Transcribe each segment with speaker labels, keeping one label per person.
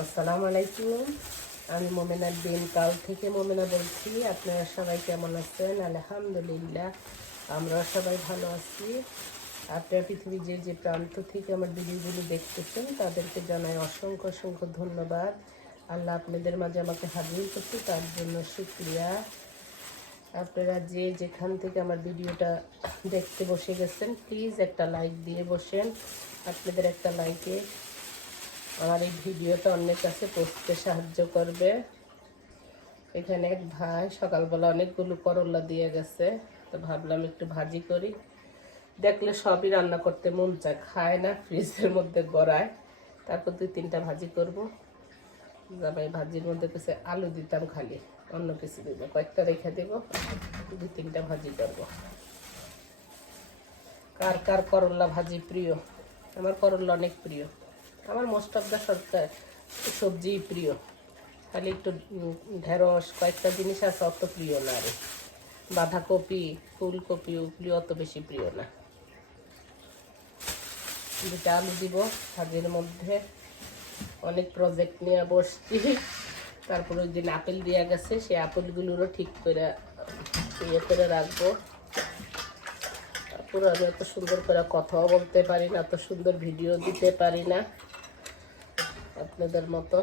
Speaker 1: আসসালামু আলাইকুম। আমি মোমেনা দিন কাল থেকে মোমেনা বলছি। আপনারা সবাই কেমন আছেন? আলহামদুলিল্লাহ আমরা সবাই ভালো আছি। আপনারা পৃথিবীর যে যে প্রান্ত থেকে আমার ভিডিওগুলি দেখতেছেন, তাদেরকে জানাই অসংখ্য অসংখ্য ধন্যবাদ। আল্লাহ আপনাদের মাঝে আমাকে হাজির করতে তার জন্য শুক্রিয়া। আপনারা যে, যেখান থেকে আমার ভিডিওটা দেখতে বসে গেছেন, প্লিজ একটা লাইক দিয়ে বসেন। আপনাদের একটা লাইকে আমার এই ভিডিওটা অন্যের কাছে পৌঁছতে সাহায্য করবে। এখানে এক ভাই সকালবেলা অনেকগুলো করলা দিয়ে গেছে, তো ভাবলাম একটু ভাজি করি। দেখলে সবই রান্না করতে মন চায়, খায় না, ফ্রিজের মধ্যে গড়ায়। তারপর দুই তিনটা ভাজি করব। জামাই ভাজির মধ্যে কিছু আলু দিতাম খালি, অন্য কিছু দিব, কয়েকটা রেখে দেব, দুই তিনটা ভাজি করব। কার কার করলা ভাজি প্রিয়? আমার করলা অনেক প্রিয়। আমার মোস্ট অফ দ্য সবজিই প্রিয়। খালি একটু ঢেঁড়স, কয়েকটা জিনিস আছে অত প্রিয় না আরে বাঁধাকপি, ফুলকপি ওগুলি অত বেশি প্রিয় না। দুটা আলু দিব ভাজির মধ্যে। অনেক প্রজেক্ট নিয়ে বসছি। তারপরে ওই দিন আপেল দেওয়া গেছে, সেই আপেলগুলোরও ঠিক করে ইয়ে করে রাখব। তারপরে আমি এত সুন্দর করে কথাও বলতে পারি না এত সুন্দর ভিডিও দিতে পারি না। আপনাদের মতো।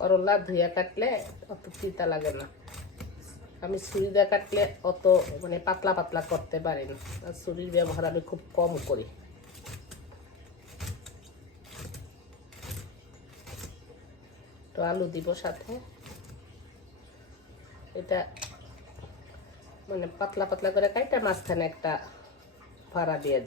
Speaker 1: করলা ধুয়া কাটলে অত তিতা লাগে না। আমি ছুরি কাটলে অত মানে পাতলা পাতলা করতে পারি না। ছুরির ব্যবহার আমি খুব কম করি। তো আলু দিব সাথে। এটা মানে পাতলা পাতলা করে কাইটা মাঝখানে একটা ভাড়া দিয়ে।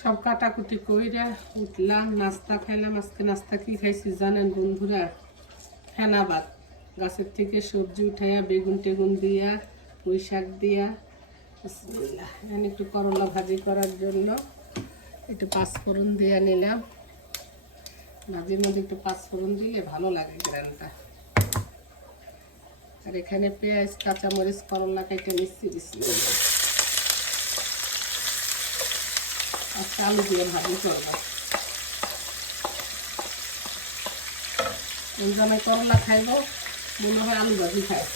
Speaker 2: সব কাটাকুটি কইরা উঠলাম, নাস্তা খাইলাম। আজকে নাস্তা কি খাইছি জানেন বন্ধুরা? ফেনাবাদ। গাছের থেকে সবজি উঠাইয়া, বেগুন টেগুন দিয়া, পুঁই শাক দিয়া। একটু করলা ভাজি করার জন্য একটু পাঁচফোড়ন দিয়া নিলাম। ভাজির মধ্যে একটু পাঁচফোড়ন দিলে ভালো লাগে গ্রানটা। আর এখানে পেঁয়াজ, কাঁচামরিচ, করলা কেটে নিচ্ছি বিসমিল্লাহ। একটা আলু দিয়ে ভাজি করব। জামাই করলা খাইব? মনে হয় আলু ভাজি খায়।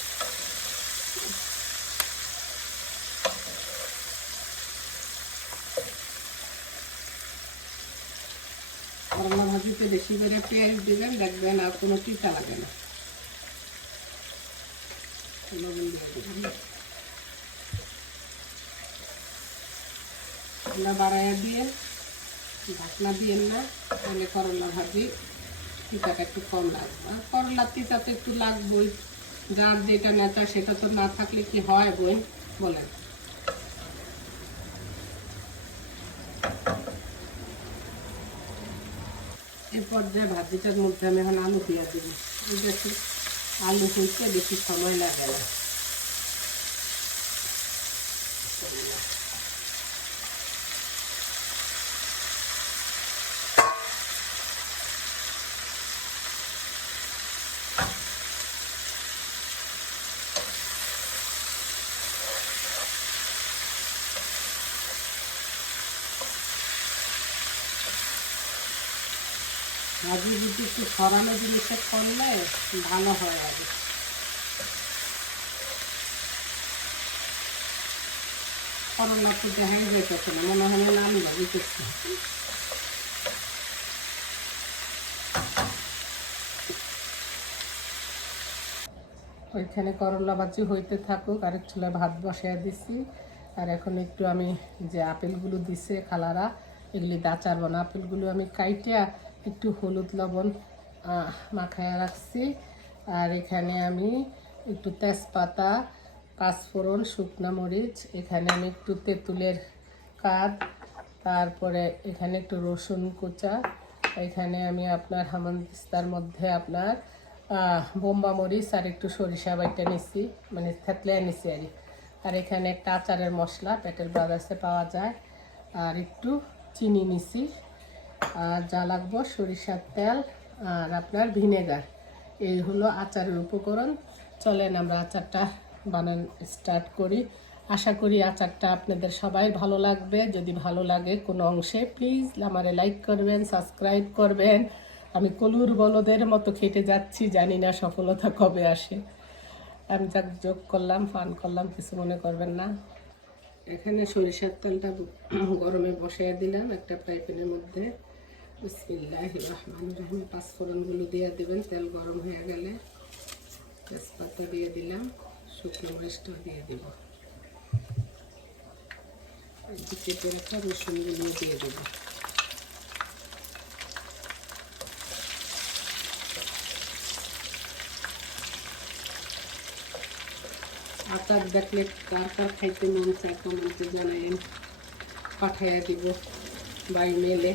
Speaker 2: বেশি করে পেঁয়াজ দিবেন, দেখবেন আর কোনো টিকা লাগে না। বাড়াইয়া দিয়ে, ঢাকনা দিয়ে না, তাহলে করলা ভাজি তিতাটা একটু কম লাগবে। আর করলা তিতা তো একটু লাগবেই। যার যেটা নেতা, সেটা তো না থাকলে কি হয় বই? বলেন। এই পর্যায়ে ভাজিটার মধ্যে আমি এখন আলু পেঁয়াজ দিব। আলু হইতে বেশি সময় লাগে না। ভাজি যদি একটু সরানো জিনিসে করলে ভালো হয় আর কি। করলা তো দেখাই না, মনে হয় না আলু ভাজি ওইখানে করলা ভাজি হইতে থাকুক, আরেক চুলা ভাত বসায় দিছি আর এখন একটু আমি যে আপেলগুলো দিছে, খালারা, এগুলি দাচার বানা আপেলগুলো আমি কাইটা একটু হলুদ লবণ মাখায় রাখছি। আর এখানে আমি একটু তেজপাতা, পাঁচফোড়ন, শুকনা মরিচ, এখানে আমি একটু তেঁতুলের কাদ, তারপরে এখানে একটু রসুন কুচা, এখানে আমি আপনার হামানদিস্তার মধ্যে আপনার বোম্বা মরিচ আর একটু সরিষা বাইটা নিছি মানে থেতলে নিছি আর আর এখানে একটা আচারের মশলা, পেটের ব্রাদার্সে পাওয়া যায়। আর একটু চিনি নিছি। আর যা লাগবো, সরিষার তেল আর আপনার ভিনেগার। এই হলো আচারের উপকরণ। চলেন আমরা আচারটা বানান স্টার্ট করি। আশা করি আচারটা আপনাদের সবাই ভালো লাগবে। যদি ভালো লাগে কোনো অংশে প্লিজ আমারে লাইক করবেন সাবস্ক্রাইব করবেন। আমি কলুর বলদের মতো খেটে যাচ্ছি, জানি না সফলতা কবে আসে। আমি যাক, যোগ করলাম ফান করলাম, কিছু মনে করবেন না। এখানে সরিষার তেলটা গরমে বসিয়ে দিলাম একটা ফ্রাই প্যানের মধ্যে। বিসমিল্লাহ রহমান রহিম পাঁচফোড়নগুলো দিয়ে দেবেন, তেল গরম হয়ে গেলে তেজপাতা দিয়ে দিলাম, শুকনো মরিচটা দিয়ে দেব। কেটে রাখা রসুনগুলো দিয়ে দেবো। আচার দেখলে কার কার খাইতে মন চায় কমেন্টে জানাইন পাঠাইয়া দিব বাই মেলে।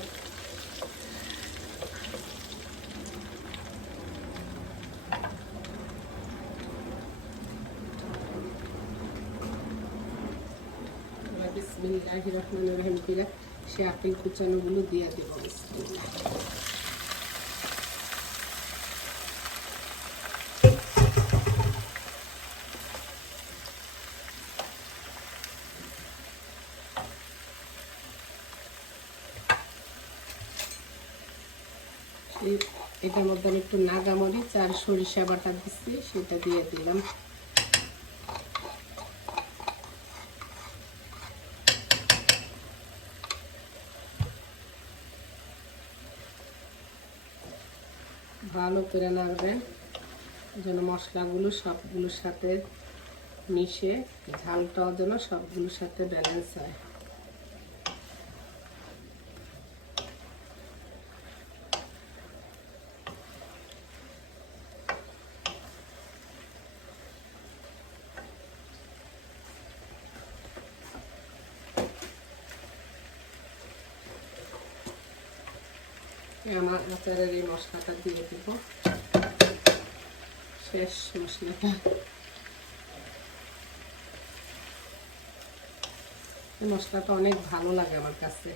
Speaker 2: সে আপেল কুচানোগুলো দিয়ে এটার মধ্যে আমি একটু নাগামরিচ আর সরিষা বাটা দিচ্ছি, সেটা দিয়ে দিলাম। ভালো করে নাড়বেন যেন মশলাগুলো সবগুলোর সাথে মিশে ঝালটাও যেন সবগুলোর সাথে ব্যালেন্স হয়। আমার আচারের এই মশলাটা দিয়ে দিব শেষ এই মশলাটা অনেক ভালো লাগে আমার কাছে।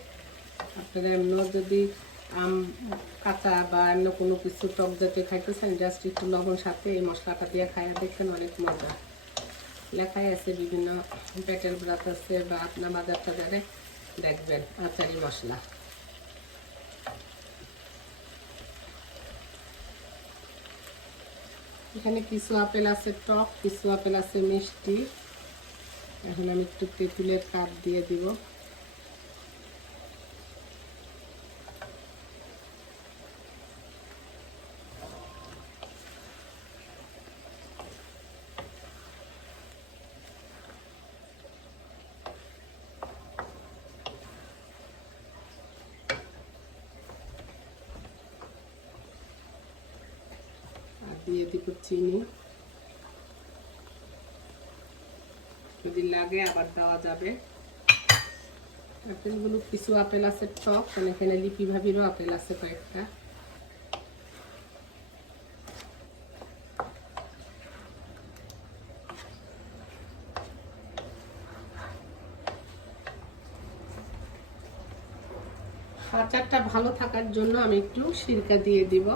Speaker 2: আপনারা এমনিও যদি আম, কাঁচা বা অন্য কোনো কিছু টক জাতীয় খাইতেছেন জাস্ট একটু লবণ সাথে এই মশলাটা দিয়ে খাইয়া দেখবেন অনেক মজা। লেখাই আছে বিভিন্ন পেটের ব্রাত আছে বা আপনার বাজার টাজারে দেখবেন, আচারি মশলা। এখানে কিছু আপেল আছে টক, কিছু আপেল আছে মিষ্টি। এখন আমি একটু তেঁতুলের কাপ দিয়ে দিব। দিয়ে দিব চিনি যদি লাগে আবার দেওয়া যাবে আপেলগুলো কিছু আপেল আছে টক মানে এখানে লিপি ভাবিরও আপেল আছে কয়েকটা আচারটা ভালো থাকার জন্য আমি একটু সিরকা দিয়ে দিব।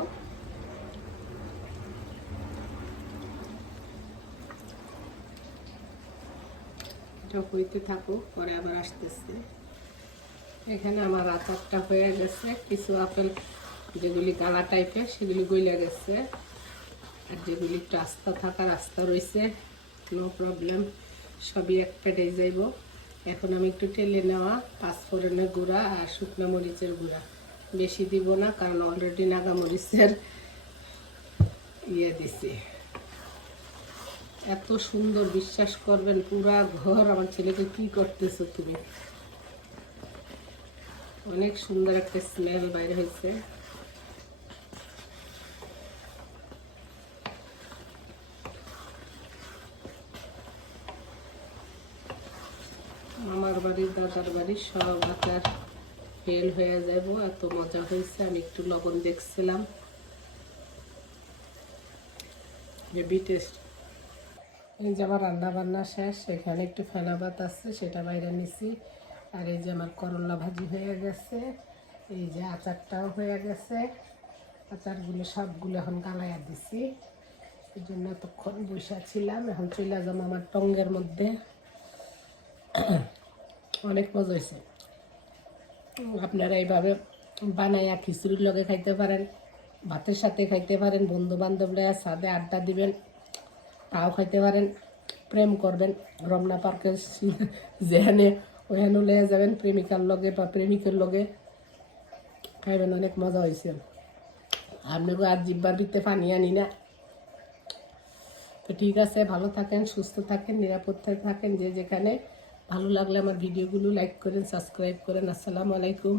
Speaker 2: এটা হইতে থাকুক, পরে আবার আসতেছে। এখানে আমার আচারটা হয়ে গেছে, কিছু আপেল যেগুলি গালা টাইপের, সেগুলি গইলে গেছে। আর যেগুলি একটু আস্তা থাকার রাস্তা রয়েছে নো প্রবলেম সবই এক পেটে যাইব। এখন আমি একটু টেলে নেওয়া, পাঁচফোড়নের গুঁড়া আর শুকনো মরিচের গুঁড়া। বেশি দিব না, কারণ অলরেডি নাগা মরিচের ইয়ে দিছি। এত সুন্দর বিশ্বাস করবেন, পুরা ঘর আমার ছেলেকে কি করতেছো তুমি? অনেক সুন্দর একটা স্মেল বাইরে হয়েছে। আমার বাড়ির দাদার বাড়ি সব আচার ফেল হয়ে যাব, এত মজা হয়েছে, আমি একটু লবণ দেখছিলাম। হেভি টেস্ট এই যে আমার রান্না বান্না শেষ, এখানে একটু ফেনা ভাত আছে, সেটা বাইরে নিছি। আর এই যে আমার করলা ভাজি হয়ে গেছে, এই যে আচারটাও হয়ে গেছে। আচারগুলো সবগুলো এখন গালাইয়া দিছি। এই জন্য এতক্ষণ বসে ছিলাম, এখন চলে যাব আমার টঙ্গের মধ্যে। অনেক মজা হয়েছে। আপনারা এইভাবে বানাইয়া খিচুড়ির লগে খাইতে পারেন, ভাতের সাথে খাইতে পারেন বন্ধু বান্ধবরা সাথে আড্ডা দিবেন। তাও খাইতে পারেন প্রেম করবেন রমনা পার্কে যেখানে ওখানে লয়ে যাবেন প্রেমিকার লগে বা প্রেমিকের লগে খাইবেন অনেক মজা হয়েছে আপনাকে আর জিব্বার ভিতরে পানি আনি না তো ঠিক আছে, ভালো থাকেন, সুস্থ থাকেন নিরাপত্তায় থাকেন, যে যেখানে। ভালো লাগলে আমার ভিডিওগুলো লাইক করেন সাবস্ক্রাইব করেন। আসসালামু আলাইকুম।